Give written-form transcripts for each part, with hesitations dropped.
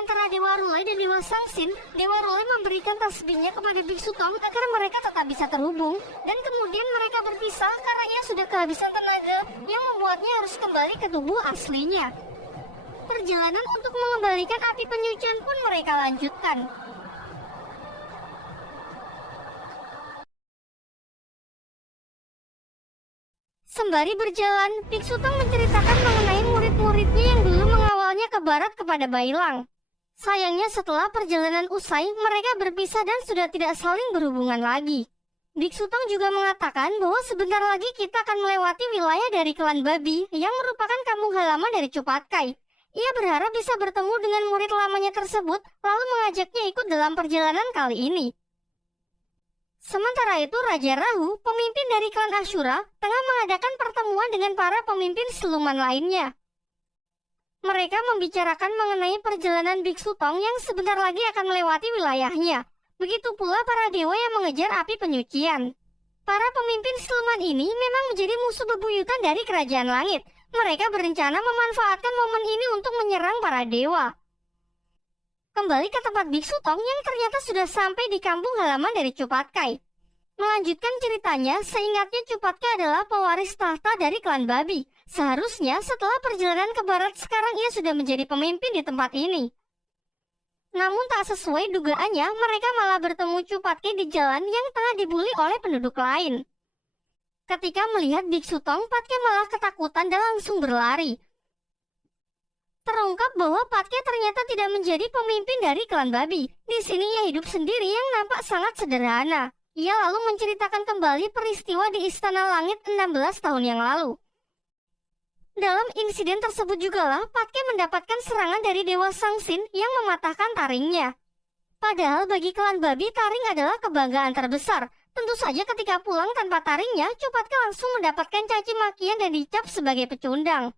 antara Dewa Rulai dan Dewa Sangsin, Dewa Rulai memberikan tasbihnya kepada Biksu Tong agar mereka tetap bisa terhubung. Dan kemudian mereka berpisah karena ia sudah kehabisan tenaga yang membuatnya harus kembali ke tubuh aslinya. Perjalanan untuk mengembalikan api penyucian pun mereka lanjutkan. Sembari berjalan, Biksu Tong menceritakan mengenai murid-muridnya yang dulu mengawalnya ke barat kepada Bailang. Sayangnya setelah perjalanan usai, mereka berpisah dan sudah tidak saling berhubungan lagi. Biksu Tong juga mengatakan bahwa sebentar lagi kita akan melewati wilayah dari klan Babi yang merupakan kampung halaman dari Cupatkai. Ia berharap bisa bertemu dengan murid lamanya tersebut, lalu mengajaknya ikut dalam perjalanan kali ini. Sementara itu, Raja Rahu, pemimpin dari klan Ashura, tengah mengadakan pertemuan dengan para pemimpin siluman lainnya. Mereka membicarakan mengenai perjalanan Biksu Tong yang sebentar lagi akan melewati wilayahnya. Begitu pula para dewa yang mengejar api penyucian. Para pemimpin siluman ini memang menjadi musuh bebuyutan dari kerajaan langit. Mereka berencana memanfaatkan momen ini untuk menyerang para dewa. Kembali ke tempat Biksu Tong yang ternyata sudah sampai di kampung halaman dari Cupatkai. Melanjutkan ceritanya, seingatnya Cupatkai adalah pewaris tahta dari klan Babi. Seharusnya setelah perjalanan ke barat sekarang ia sudah menjadi pemimpin di tempat ini. Namun tak sesuai dugaannya, mereka malah bertemu Cupatkai di jalan yang tengah dibuli oleh penduduk lain. Ketika melihat Biksu Tong, Patkai malah ketakutan dan langsung berlari. Terungkap bahwa Patkai ternyata tidak menjadi pemimpin dari klan Babi. Di sini ia hidup sendiri yang nampak sangat sederhana. Ia lalu menceritakan kembali peristiwa di Istana Langit 16 tahun yang lalu. Dalam insiden tersebut jugalah Patkai mendapatkan serangan dari Dewa Sangsin yang mematahkan taringnya. Padahal bagi klan Babi taring adalah kebanggaan terbesar. Tentu saja ketika pulang tanpa taringnya, Cupatkai langsung mendapatkan caci makian dan dicap sebagai pecundang.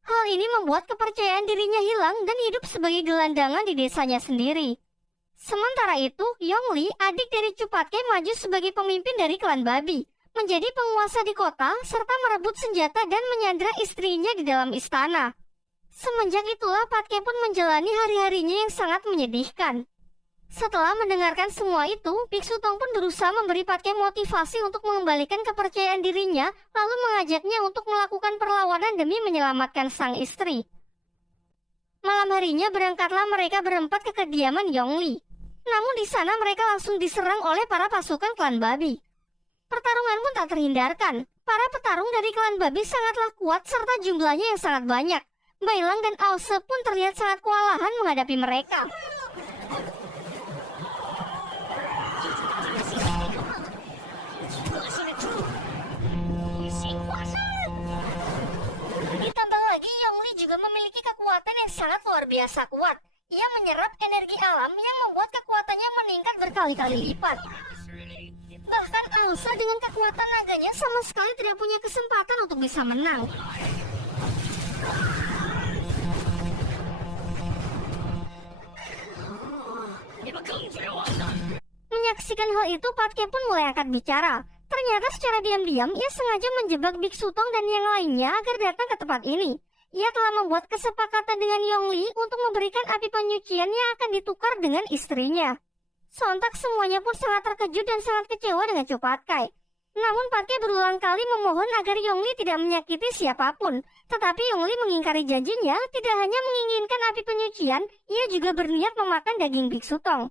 Hal ini membuat kepercayaan dirinya hilang dan hidup sebagai gelandangan di desanya sendiri. Sementara itu, Yongli, adik dari Cupatkai, maju sebagai pemimpin dari klan Babi, menjadi penguasa di kota, serta merebut senjata dan menyandra istrinya di dalam istana. Semenjak itulah Patkai pun menjalani hari-harinya yang sangat menyedihkan. Setelah mendengarkan semua itu, Biksu Tong pun berusaha memberi Patkai motivasi untuk mengembalikan kepercayaan dirinya, lalu mengajaknya untuk melakukan perlawanan demi menyelamatkan sang istri. Malam harinya berangkatlah mereka berempat ke kediaman Yongli. Namun di sana mereka langsung diserang oleh para pasukan klan Babi. Pertarungan pun tak terhindarkan. Para petarung dari klan Babi sangatlah kuat serta jumlahnya yang sangat banyak. Bailang dan Ause pun terlihat sangat kewalahan menghadapi mereka. Ditambah lagi, Yongli juga memiliki kekuatan yang sangat luar biasa kuat. Ia menyerap energi alam yang membuat kekuatannya meningkat berkali-kali lipat. Bahkan Elsa dengan kekuatan naganya sama sekali tidak punya kesempatan untuk bisa menang. Menyaksikan hal itu, Patkai pun mulai angkat bicara. Ternyata secara diam-diam ia sengaja menjebak Biksu Tong dan yang lainnya agar datang ke tempat ini. Ia telah membuat kesepakatan dengan Yongli untuk memberikan api penyucian yang akan ditukar dengan istrinya. Sontak semuanya pun sangat terkejut dan sangat kecewa dengan Cupatkai. Namun Patkai berulang kali memohon agar Yongli tidak menyakiti siapapun. Tetapi Yongli mengingkari janjinya, tidak hanya menginginkan api penyucian, ia juga berniat memakan daging Biksu Tong.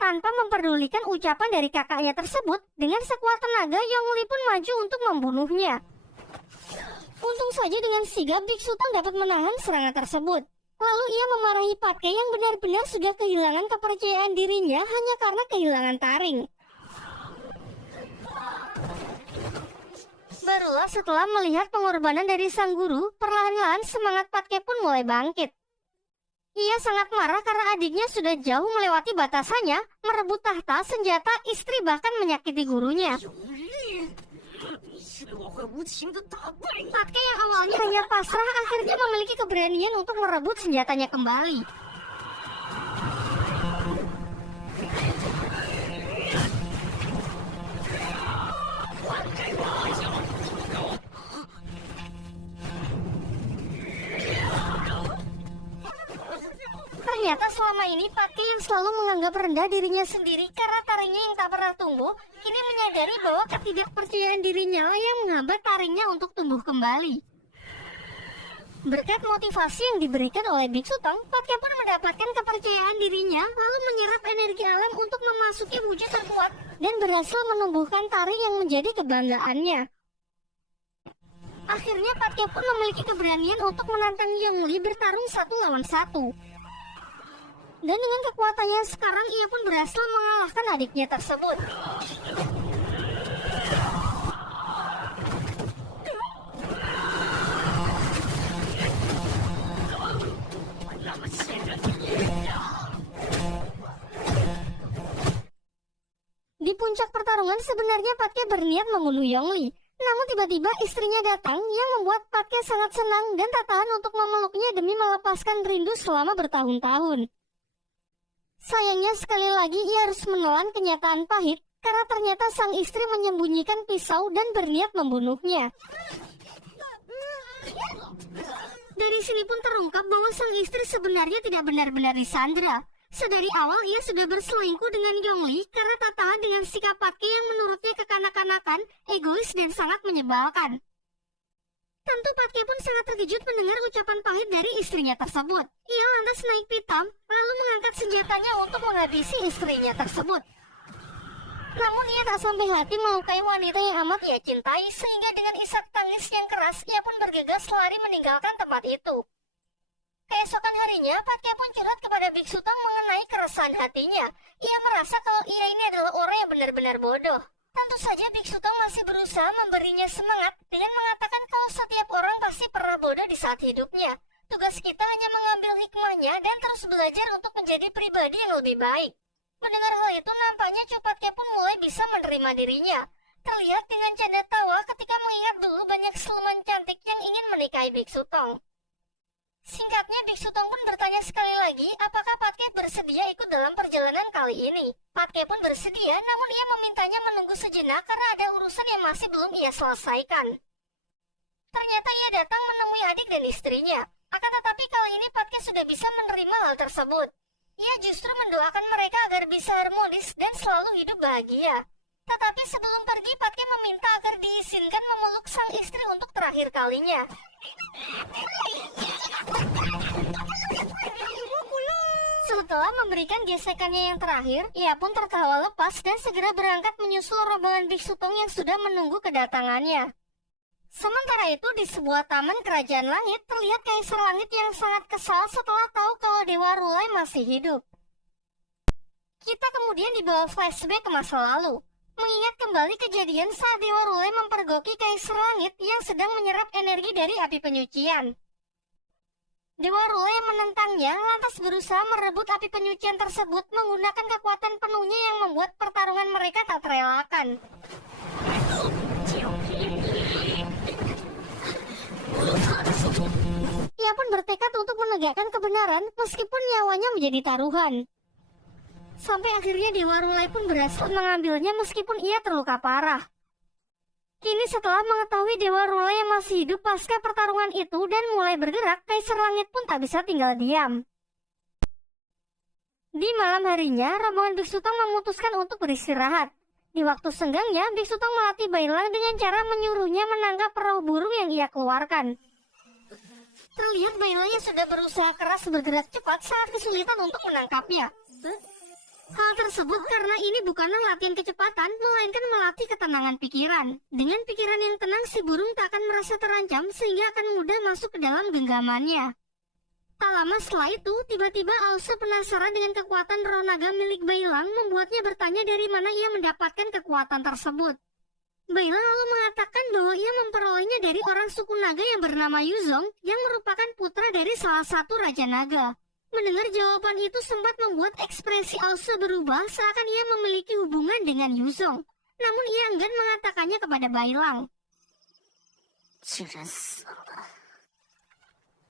Tanpa memperdulikan ucapan dari kakaknya tersebut, dengan sekuat tenaga Yongli pun maju untuk membunuhnya. Untung saja dengan sigap Biksu Tong dapat menahan serangan tersebut. Lalu ia memarahi Patkai yang benar-benar sudah kehilangan kepercayaan dirinya hanya karena kehilangan taring. Barulah setelah melihat pengorbanan dari sang guru, perlahan-lahan semangat Patkai pun mulai bangkit. Ia sangat marah karena adiknya sudah jauh melewati batasannya, merebut tahta, senjata, istri, bahkan menyakiti gurunya. Patkai yang awalnya hanya pasrah akhirnya memiliki keberanian untuk merebut senjatanya kembali. Ternyata selama ini Patke yang selalu menganggap rendah dirinya sendiri karena taringnya yang tak pernah tumbuh, kini menyadari bahwa ketidakpercayaan dirinya lah yang menghambat taringnya untuk tumbuh kembali. Berkat motivasi yang diberikan oleh Biksu Tong, Patke pun mendapatkan kepercayaan dirinya, lalu menyerap energi alam untuk memasuki wujud terkuat dan berhasil menumbuhkan taring yang menjadi kebanggaannya. Akhirnya Patke pun memiliki keberanian untuk menantang Yongli bertarung 1 lawan 1. Dan dengan kekuatannya sekarang, ia pun berhasil mengalahkan adiknya tersebut. Di puncak pertarungan sebenarnya Patke berniat membunuh Yongli. Namun tiba-tiba istrinya datang yang membuat Patke sangat senang dan tak tahan untuk memeluknya demi melepaskan rindu selama bertahun-tahun. Sayangnya sekali lagi ia harus menelan kenyataan pahit karena ternyata sang istri menyembunyikan pisau dan berniat membunuhnya. Dari sini pun terungkap bahwa sang istri sebenarnya tidak benar-benar disandra. Sedari awal ia sudah berselingkuh dengan Yongli karena tak tahan dengan sikap Patke yang menurutnya kekanak-kanakan, egois dan sangat menyebalkan. Tentu Patke pun sangat terkejut mendengar ucapan pahit dari istrinya tersebut. Ia lantas naik pitam, lalu mengangkat senjatanya untuk menghabisi istrinya tersebut. Namun ia tak sampai hati melukai wanita yang amat ia cintai, sehingga dengan isak tangis yang keras, ia pun bergegas lari meninggalkan tempat itu. Keesokan harinya, Patke pun curhat kepada Biksu Tong mengenai keresahan hatinya. Ia merasa kalau ia ini adalah orang yang benar-benar bodoh. Tentu saja Biksu Tong masih berusaha memberinya semangat dengan mengatakan kalau setiap orang pasti pernah bodoh di saat hidupnya. Tugas kita hanya mengambil hikmahnya dan terus belajar untuk menjadi pribadi yang lebih baik. Mendengar hal itu, nampaknya Patke pun mulai bisa menerima dirinya. Terlihat dengan canda tawa ketika mengingat dulu banyak siluman cantik yang ingin menikahi Biksu Tong. Singkatnya, Biksu Tong pun bertanya sekali lagi apakah Patke bersedia ikut dalam perjalanan kali ini. Patke pun bersedia, namun ia memintanya menunggu sejenak karena ada urusan yang masih belum ia selesaikan. Ternyata ia datang menemui adik dan istrinya. Akan tetapi kali ini Patke sudah bisa menerima hal tersebut. Ia justru mendoakan mereka agar bisa harmonis dan selalu hidup bahagia. Tetapi sebelum pergi, Patke meminta agar diizinkan memeluk sang istri untuk terakhir kalinya. Setelah memberikan gesekannya yang terakhir, ia pun tertawa lepas dan segera berangkat menyusul rombongan Biksu Tong yang sudah menunggu kedatangannya. Sementara itu di sebuah taman kerajaan langit terlihat Kaisar Langit yang sangat kesal setelah tahu kalau Dewa Rulai masih hidup. Kita kemudian dibawa flashback ke masa lalu, mengingat kembali kejadian saat Dewa Rulai mempergoki Kaisar Langit yang sedang menyerap energi dari api penyucian. Dewa Rulai yang menentangnya lantas berusaha merebut api penyucian tersebut menggunakan kekuatan penuhnya yang membuat pertarungan mereka tak terelakkan. Ia pun bertekad untuk menegakkan kebenaran meskipun nyawanya menjadi taruhan. Sampai akhirnya Dewa Rulai pun berhasil mengambilnya meskipun ia terluka parah. Kini setelah mengetahui Dewa Rulai yang masih hidup pasca pertarungan itu dan mulai bergerak, Kaisar Langit pun tak bisa tinggal diam. Di malam harinya, rombongan Biksu Tong memutuskan untuk beristirahat. Di waktu senggangnya, Biksu Tong melatih Bailang dengan cara menyuruhnya menangkap perahu burung yang ia keluarkan. Terlihat Bailang yang sudah berusaha keras bergerak cepat saat kesulitan untuk menangkapnya. Hal tersebut karena ini bukanlah latihan kecepatan, melainkan melatih ketenangan pikiran. Dengan pikiran yang tenang, si burung tak akan merasa terancam sehingga akan mudah masuk ke dalam genggamannya. Tak lama setelah itu, tiba-tiba Ause penasaran dengan kekuatan roh naga milik Bailang, membuatnya bertanya dari mana ia mendapatkan kekuatan tersebut. Bailang lalu mengatakan bahwa ia memperolehnya dari orang suku naga yang bernama Yuzong, yang merupakan putra dari salah satu raja naga. Mendengar jawaban itu sempat membuat ekspresi Ause berubah seakan ia memiliki hubungan dengan Yuzong. Namun ia enggan mengatakannya kepada Bailang.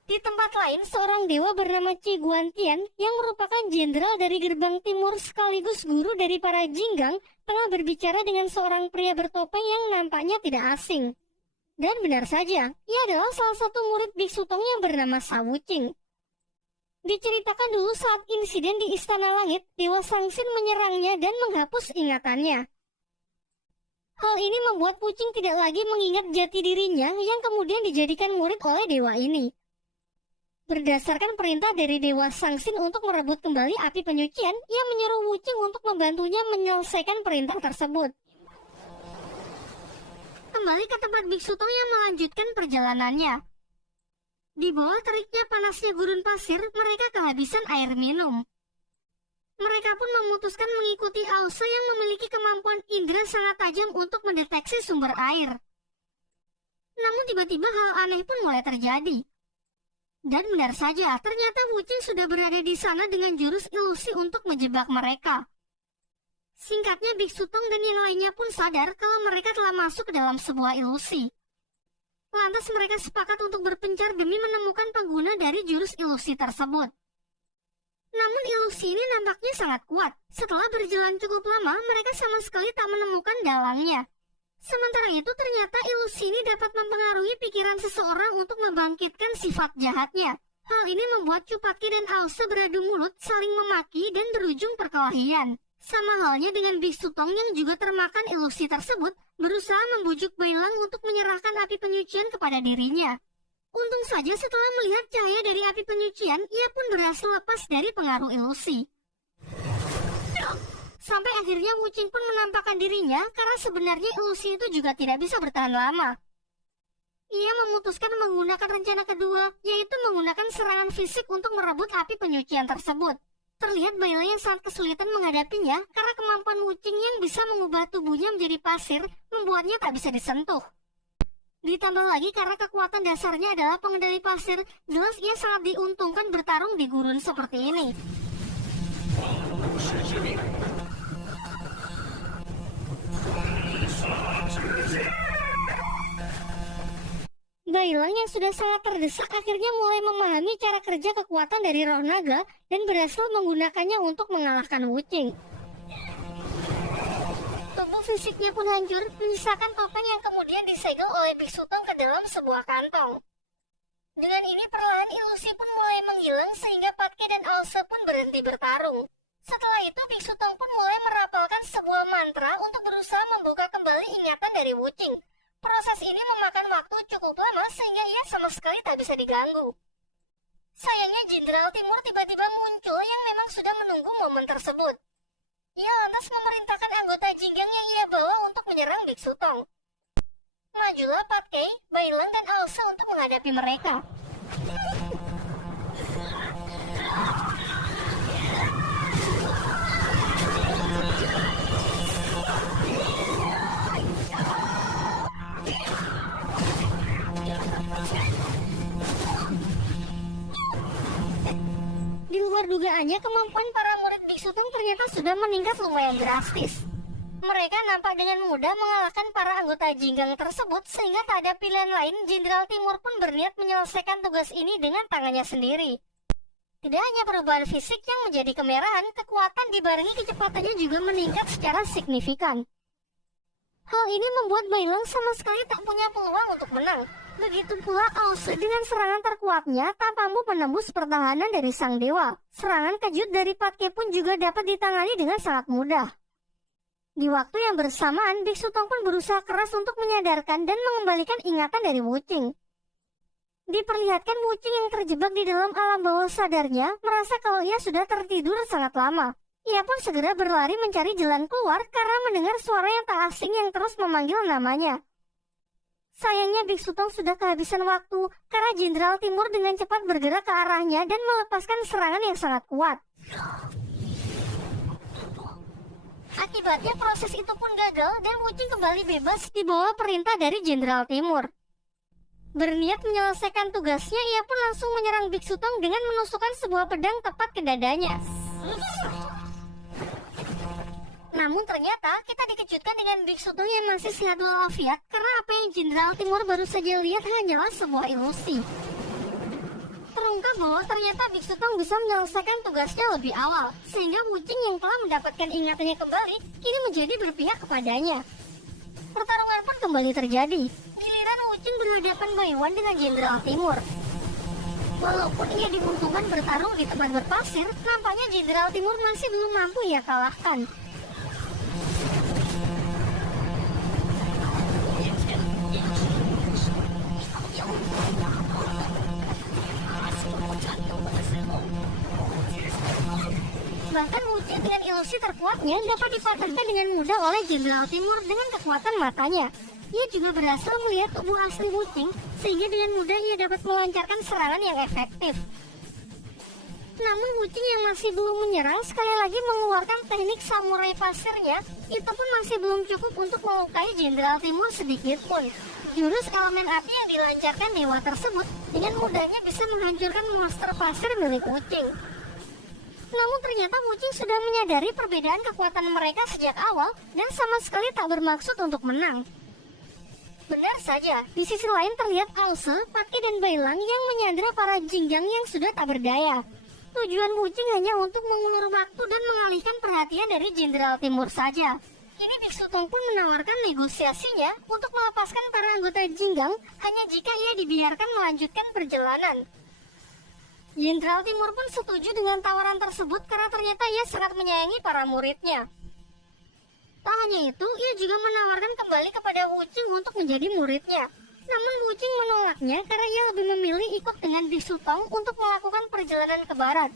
Di tempat lain, seorang dewa bernama Qi Guantian yang merupakan jenderal dari gerbang timur sekaligus guru dari para Jinggang tengah berbicara dengan seorang pria bertopeng yang nampaknya tidak asing. Dan benar saja, ia adalah salah satu murid Biksu Tong yang bernama Sa Wuqing. Diceritakan dulu saat insiden di Istana Langit, Dewa Sangsin menyerangnya dan menghapus ingatannya. Hal ini membuat Wuching tidak lagi mengingat jati dirinya yang kemudian dijadikan murid oleh dewa ini. Berdasarkan perintah dari Dewa Sangsin untuk merebut kembali api penyucian, ia menyuruh Wuching untuk membantunya menyelesaikan perintah tersebut. Kembali ke tempat Biksu Tong yang melanjutkan perjalanannya. Di bawah teriknya panasnya gurun pasir, mereka kehabisan air minum. Mereka pun memutuskan mengikuti Ause yang memiliki kemampuan indera sangat tajam untuk mendeteksi sumber air. Namun tiba-tiba hal aneh pun mulai terjadi. Dan benar saja, ternyata Wuching sudah berada di sana dengan jurus ilusi untuk menjebak mereka. Singkatnya, Biksu Tong dan yang lainnya pun sadar kalau mereka telah masuk ke dalam sebuah ilusi. Lantas mereka sepakat untuk berpencar demi menemukan pengguna dari jurus ilusi tersebut. Namun ilusi ini nampaknya sangat kuat. Setelah berjalan cukup lama, mereka sama sekali tak menemukan dalangnya. Sementara itu ternyata ilusi ini dapat mempengaruhi pikiran seseorang untuk membangkitkan sifat jahatnya. Hal ini membuat Cupatki dan Ause beradu mulut, saling memaki dan berujung perkelahian. Sama halnya dengan Biksu Tong yang juga termakan ilusi tersebut, berusaha membujuk Bailang untuk menyerahkan api penyucian kepada dirinya. Untung saja setelah melihat cahaya dari api penyucian, ia pun berhasil lepas dari pengaruh ilusi. Sampai akhirnya Wuching pun menampakkan dirinya karena sebenarnya ilusi itu juga tidak bisa bertahan lama. Ia memutuskan menggunakan rencana kedua, yaitu menggunakan serangan fisik untuk merebut api penyucian tersebut. Terlihat Bailang yang sangat kesulitan menghadapinya karena kemampuan Wuching yang bisa mengubah tubuhnya menjadi pasir membuatnya tak bisa disentuh. Ditambah lagi karena kekuatan dasarnya adalah pengendali pasir, jelas ia sangat diuntungkan bertarung di gurun seperti ini. Bailang yang sudah sangat terdesak akhirnya mulai memahami cara kerja kekuatan dari roh naga dan berhasil menggunakannya untuk mengalahkan Wuching. Tubuh fisiknya pun hancur, menyisakan topeng yang kemudian disegel oleh Biksu Tong ke dalam sebuah kantong. Dengan ini perlahan ilusi pun mulai menghilang sehingga Patke dan Ause pun berhenti bertarung. Setelah itu Biksu Tong pun mulai merapalkan sebuah mantra untuk berusaha membuka kembali ingatan dari Wuching. Proses ini memakan waktu cukup lama sehingga ia sama sekali tak bisa diganggu. Sayangnya Jenderal Timur tiba-tiba muncul yang memang sudah menunggu momen tersebut. Ia lantas memerintahkan anggota Jinggang yang ia bawa untuk menyerang Biksu Tong. Majulah Patke, Bailang dan Ause untuk menghadapi mereka. Di luar dugaannya, kemampuan para murid Biksu Tong ternyata sudah meningkat lumayan drastis. Mereka nampak dengan mudah mengalahkan para anggota Jinggang tersebut sehingga tak ada pilihan lain. Jenderal Timur pun berniat menyelesaikan tugas ini dengan tangannya sendiri. Tidak hanya perubahan fisik yang menjadi kemerahan, kekuatan dibarengi kecepatannya juga meningkat secara signifikan. Hal ini membuat Bailang sama sekali tak punya peluang untuk menang. Begitu pula Ause dengan serangan terkuatnya tak mampu menembus pertahanan dari sang dewa. Serangan kejut dari Patke pun juga dapat ditangani dengan sangat mudah. Di waktu yang bersamaan, Biksu Tong pun berusaha keras untuk menyadarkan dan mengembalikan ingatan dari Wuching. Diperlihatkan Wuching yang terjebak di dalam alam bawah sadarnya merasa kalau ia sudah tertidur sangat lama. Ia pun segera berlari mencari jalan keluar karena mendengar suara yang tak asing yang terus memanggil namanya. Sayangnya Biksu Tong sudah kehabisan waktu karena Jenderal Timur dengan cepat bergerak ke arahnya dan melepaskan serangan yang sangat kuat. Akibatnya proses itu pun gagal dan Wuching kembali bebas di bawah perintah dari Jenderal Timur. Berniat menyelesaikan tugasnya, ia pun langsung menyerang Biksu Tong dengan menusukkan sebuah pedang tepat ke dadanya. Namun ternyata kita dikejutkan dengan Biksu Tong yang masih sehat walafiat karena apa yang Jenderal Timur baru saja lihat hanyalah sebuah ilusi. Terungkap bahwa ternyata Biksu Tong bisa menyelesaikan tugasnya lebih awal, sehingga Wuching yang telah mendapatkan ingatannya kembali kini menjadi berpihak kepadanya. Pertarungan pun kembali terjadi. Giliran Wuching berhadapan Baiwan dengan Jenderal Timur. Walaupun ia dibutuhkan bertarung di tempat berpasir, nampaknya Jenderal Timur masih belum mampu ia kalahkan. Bahkan Wuci dengan ilusi terkuatnya dapat dipatahkan dengan mudah oleh Jenderal Timur dengan kekuatan matanya. Ia juga berhasil melihat tubuh asli Wucing, sehingga dengan mudah ia dapat melancarkan serangan yang efektif. Namun Wucing yang masih belum menyerang sekali lagi mengeluarkan teknik samurai pasirnya, itu pun masih belum cukup untuk melukai Jenderal Timur sedikit pun. Jurus elemen api yang dilancarkan dewa tersebut dengan mudahnya bisa menghancurkan monster pasir milik Wucing. Namun ternyata Wucing sudah menyadari perbedaan kekuatan mereka sejak awal dan sama sekali tak bermaksud untuk menang. Benar saja, di sisi lain terlihat Ause, Paki dan Bailang yang menyandera para Jinggang yang sudah tak berdaya. Tujuan Wucing hanya untuk mengulur waktu dan mengalihkan perhatian dari Jenderal Timur saja. Kini Biksu Tong pun menawarkan negosiasinya untuk melepaskan para anggota Jinggang hanya jika ia dibiarkan melanjutkan perjalanan. Jenderal Timur pun setuju dengan tawaran tersebut karena ternyata ia sangat menyayangi para muridnya. Tak hanya itu, ia juga menawarkan kembali kepada Wucing untuk menjadi muridnya. Namun Wucing menolaknya karena ia lebih memilih ikut dengan Biksu Tong untuk melakukan perjalanan ke barat.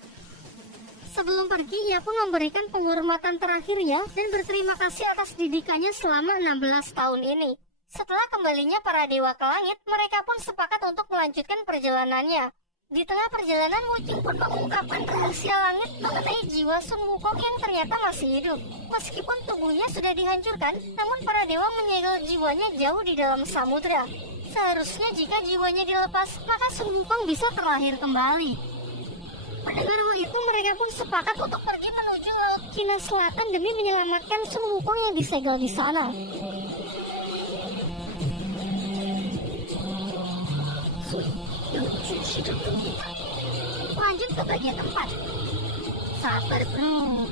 Sebelum pergi, ia pun memberikan penghormatan terakhirnya dan berterima kasih atas didikannya selama 16 tahun ini. Setelah kembalinya para dewa ke langit, mereka pun sepakat untuk melanjutkan perjalanannya. Di tengah perjalanan, Wucing pun mengungkapkan rahasia langit mengenai jiwa Sun Wukong yang ternyata masih hidup. Meskipun tubuhnya sudah dihancurkan, namun para dewa menyegel jiwanya jauh di dalam samudra. Seharusnya jika jiwanya dilepas, maka Sun Wukong bisa terlahir kembali. Mendengar hal itu, mereka pun sepakat untuk pergi menuju Laut Cina Selatan demi menyelamatkan Sun Wukong yang disegel di sana. Lanjut ke bagian 4. Sabar bro.